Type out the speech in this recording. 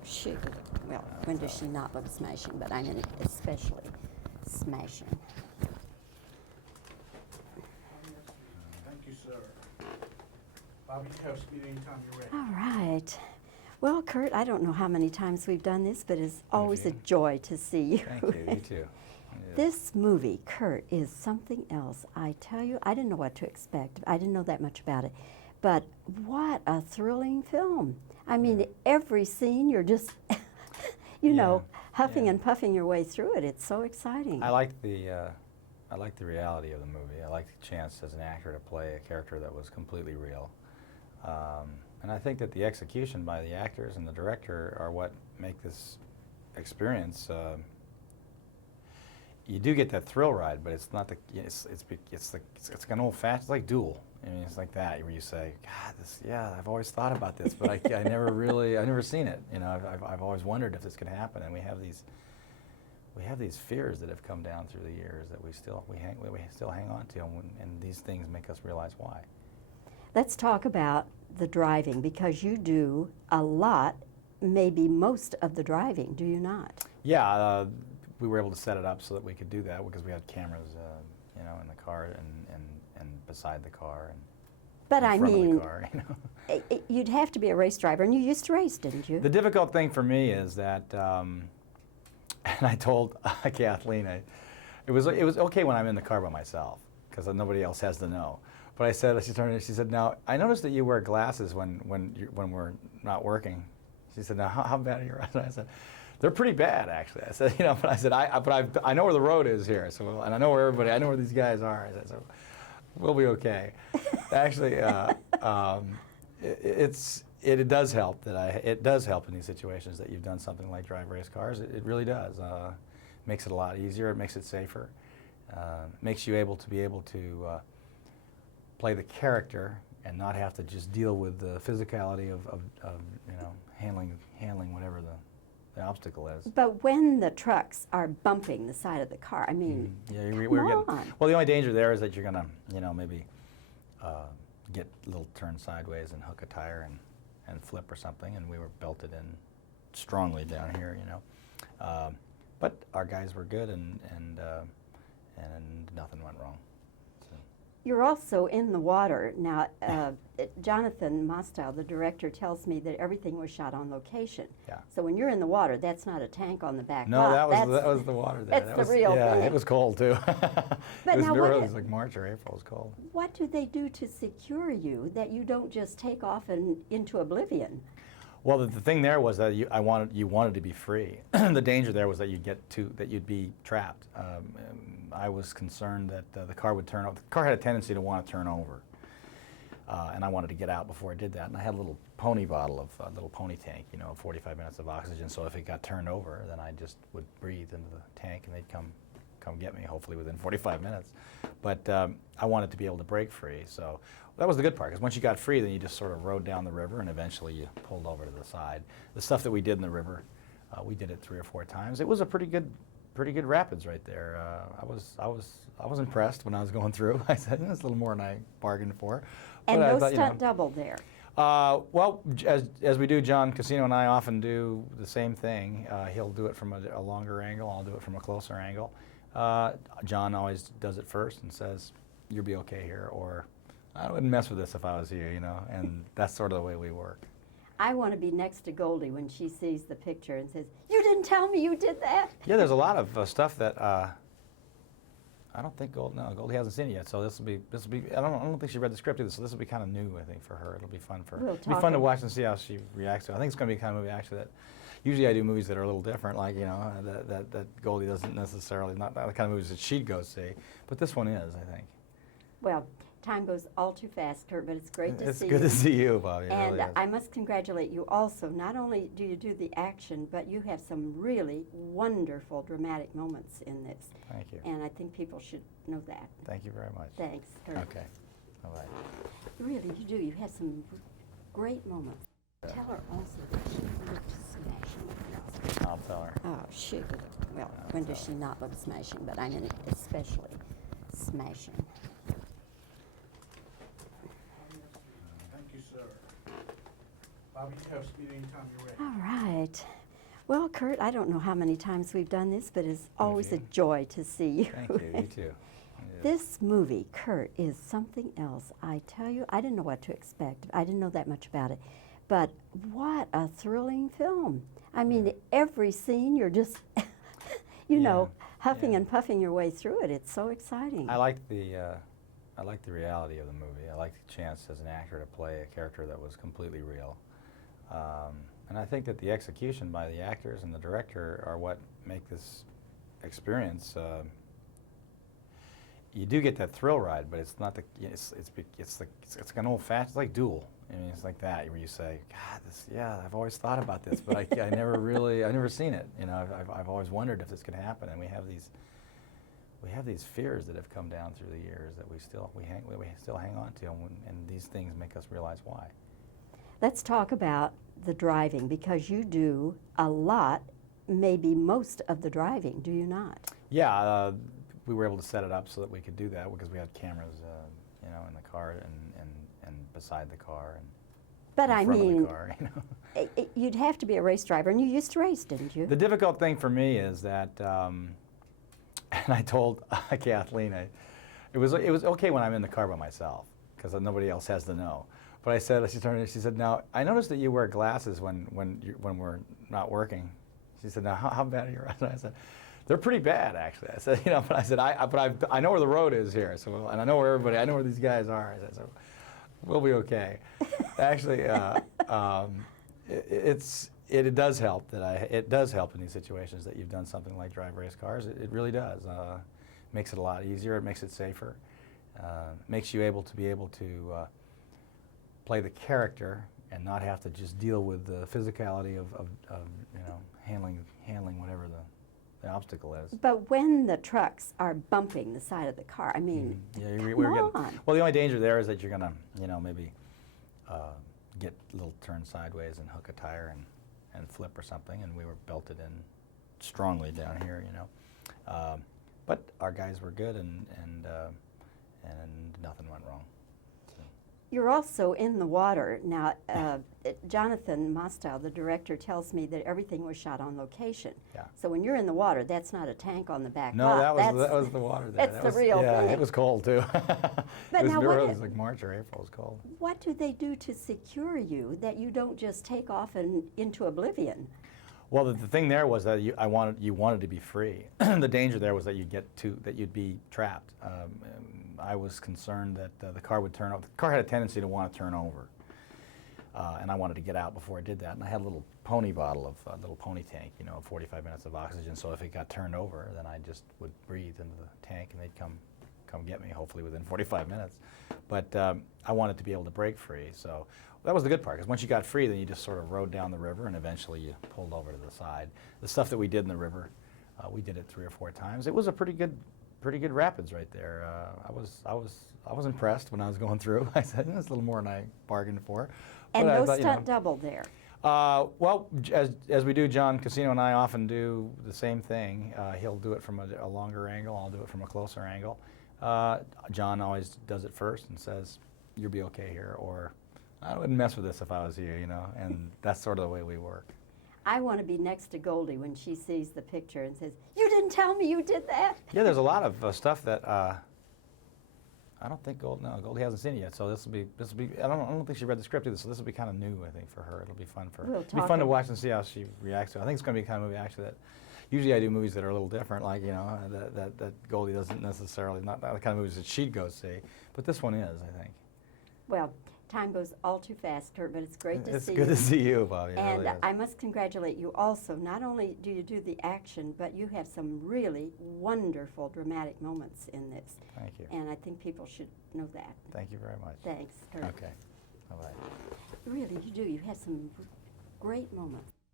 she, well, when does she not look smashing? But I mean especially smashing. Thank you, sir. Bobbie, toast me anytime you're ready. All right. Well, Kurt, I don't know how many times we've done this, but it's always a joy to see you. Thank you. You too. Yeah. This movie, Kurt, is something else. I tell you, I didn't know what to expect. I didn't know that much about it. But what a thrilling film. I mean, every scene you're just, you know, huffing and puffing your way through it. It's so exciting. I like the reality of the movie. I like the chance as an actor to play a character that was completely real. And I think that the execution by the actors and the director are what make this experience. You do get that thrill ride, but it's not the. It's like an old-fashioned. It's like Duel. I mean, it's like that where you say, God, this. Yeah, I've always thought about this, but I never really. I've never seen it. You know, I've always wondered if this could happen, and we have these fears that have come down through the years that we still hang on to, and these things make us realize why. Let's talk about the driving, because you do a lot, maybe most of the driving, do you not? Yeah, we were able to set it up so that we could do that because we had cameras, you know, in the car and beside the car and but in I front mean, of the car, you know. You'd have to be a race driver, and you used to race, didn't you? The difficult thing for me is that, and I told Kathleen, it was okay when I'm in the car by myself because nobody else has to know. But I said, she turned, she said, now I noticed that you wear glasses when we're not working. She said, now how bad are your eyes? I said, they're pretty bad actually. I said, you know, but I said, I know where the road is here, so and I know where these guys are. I said, so we'll be okay. Actually, it does help it does help in these situations that you've done something like drive race cars. It really does. Makes it a lot easier. It makes it safer. Makes you able to play the character and not have to just deal with the physicality of you know, handling whatever the obstacle is. But when the trucks are bumping the side of the car, I mean, Well, the only danger there is that you're gonna, you know, maybe get a little turn sideways and hook a tire and flip or something, and we were belted in strongly down here, you know. But our guys were good, and nothing went wrong. You're also in the water. Now, Jonathan Mostow, the director, tells me that everything was shot on location. Yeah. So when you're in the water, that's not a tank on the back. No, that was the water there. That's the real thing. Yeah, it was cold too. But it now was like March or April. It was cold. What do they do to secure you that you don't just take off and into oblivion? Well, the thing there was that you wanted to be free. The danger there was that you'd be trapped. I was concerned that the car would turn over. The car had a tendency to want to turn over, and I wanted to get out before it did that. And I had a little pony bottle of a little pony tank, you know, 45 minutes of oxygen. So if it got turned over, then I just would breathe into the tank, and they'd come get me, hopefully within 45 minutes. But I wanted to be able to break free. So that was the good part, because once you got free, then you just sort of rode down the river, and eventually you pulled over to the side. The stuff that we did in the river, we did it 3 or 4 times. It was a pretty good rapids right there. I was impressed when I was going through. I said, that's a little more than I bargained for. And but no I thought, stunt double there. Well, as we do, John Casino and I often do the same thing. He'll do it from a longer angle. I'll do it from a closer angle. John always does it first and says, "You'll be okay here," or "I wouldn't mess with this if I was you," you know. And that's sort of the way we work. I want to be next to Goldie when she sees the picture and says, "You didn't tell me you did that." Yeah, there's a lot of stuff that I don't think Goldie hasn't seen it yet. So this will be. I don't think she read the script either. So this will be kind of new, I think, for her. It'll be fun for her. It'll be fun to watch and see how she reacts to it. I think it's going to be the kind of movie actually that. Usually I do movies that are a little different, like, you know, that Goldie doesn't necessarily, not the kind of movies that she'd go see. But this one is, I think. Well, time goes all too fast, Kurt, but it's great to see you. It's good to see you, Bobbie. And really I must congratulate you also. Not only do you do the action, but you have some really wonderful dramatic moments in this. Thank you. And I think people should know that. Thank you very much. Thanks, Kurt. Okay. Bye-bye. Really, you do. You have some great moments. Tell her also that she looked smashing. I'll tell her. Oh, shoot. Well, when does she not look smashing? But I mean especially smashing. Thank you, sir. Bobbie Coast, meet anytime you're ready. All right. Well, Kurt, I don't know how many times we've done this, but it's always a you. joy to see you. Thank you. You too. It is. This movie, Kurt, is something else. I tell you, I didn't know what to expect. I didn't know that much about it. But what a thrilling film. I mean, every scene you're just, you know, huffing yeah. and puffing your way through it. It's so exciting. I liked the reality of the movie. I liked the chance as an actor to play a character that was completely real. And I think that the execution by the actors and the director are what make this experience. You do get that thrill ride, but it's not the. It's like an old-fashioned. It's like Duel. I mean, it's like that where you say, God, this. Yeah, I've always thought about this, but I never seen it. You know, I've always wondered if this could happen, and we have these fears that have come down through the years that we still hang on to, and these things make us realize why. Let's talk about the driving, because you do a lot, maybe most of the driving, do you not? Yeah, we were able to set it up so that we could do that because we had cameras, you know, in the car and beside the car and But in I front mean, of the car, you know. You'd have to be a race driver, and you used to race, didn't you? The difficult thing for me is that, and I told Kathleen, it was okay when I'm in the car by myself because nobody else has to know. But I said, she said, now I noticed that you wear glasses when we're not working. She said, now how bad are your eyes? I said, they're pretty bad actually. I said, you know, but I said, I know where the road is here, so and I know where these guys are. I said, so we'll be okay. Actually, it does help it does help in these situations that you've done something like drive race cars. It really does. Makes it a lot easier. It makes it safer. Makes you able to play the character and not have to just deal with the physicality of you know, handling whatever the obstacle is. But when the trucks are bumping the side of the car, I mean, come on. Well, the only danger there is that you're gonna, you know, maybe get a little turn sideways and hook a tire and flip or something, and we were belted in strongly down here, you know. But our guys were good and nothing went wrong. You're also in the water. Now, Jonathan Mostow, the director, tells me that everything was shot on location. Yeah. So when you're in the water, that's not a tank on the back No, lot. that was the water there. That's the real yeah, thing. it was cold too. But now it was like March or April. It was cold. What do they do to secure you that you don't just take off and into oblivion? Well, the thing there was that you wanted to be free. The danger there was that you'd be trapped. I was concerned that the car would turn over. The car had a tendency to want to turn over, and I wanted to get out before it did that. And I had a little pony bottle of a little pony tank, you know, 45 minutes of oxygen. So if it got turned over, then I just would breathe into the tank, and they'd come get me, hopefully within 45 minutes. But I wanted to be able to break free. So that was the good part, because once you got free, then you just sort of rode down the river, and eventually you pulled over to the side. The stuff that we did in the river, we did it 3 or 4 times. It was a pretty good rapids right there. I was impressed when I was going through. I said, it's a little more than I bargained for. And But no I thought, stunt double there. Well, as we do, John Casino and I often do the same thing. He'll do it from a longer angle. I'll do it from a closer angle. John always does it first and says, "You'll be okay here," or "I wouldn't mess with this if I was you," you know. And that's sort of the way we work. I want to be next to Goldie when she sees the picture and says, "You didn't tell me you did that." Yeah, there's a lot of stuff that I don't think Goldie hasn't seen it yet. So this will be. I don't think she read the script either. So this will be kind of new, I think, for her. It'll be fun for her. It'll be fun to watch and see how she reacts to it. I think it's going to be the kind of movie actually that. Usually I do movies that are a little different, like, you know, that Goldie doesn't necessarily, not the kind of movies that she'd go see. But this one is, I think. Well, time goes all too fast, Kurt, but it's great to see you. It's good to see you, Bobbie. And really is. I must congratulate you also. Not only do you do the action, but you have some really wonderful dramatic moments in this. Thank you. And I think people should know that. Thank you very much. Thanks, Kurt. Okay. Bye-bye. Really, you do. You have some great moments.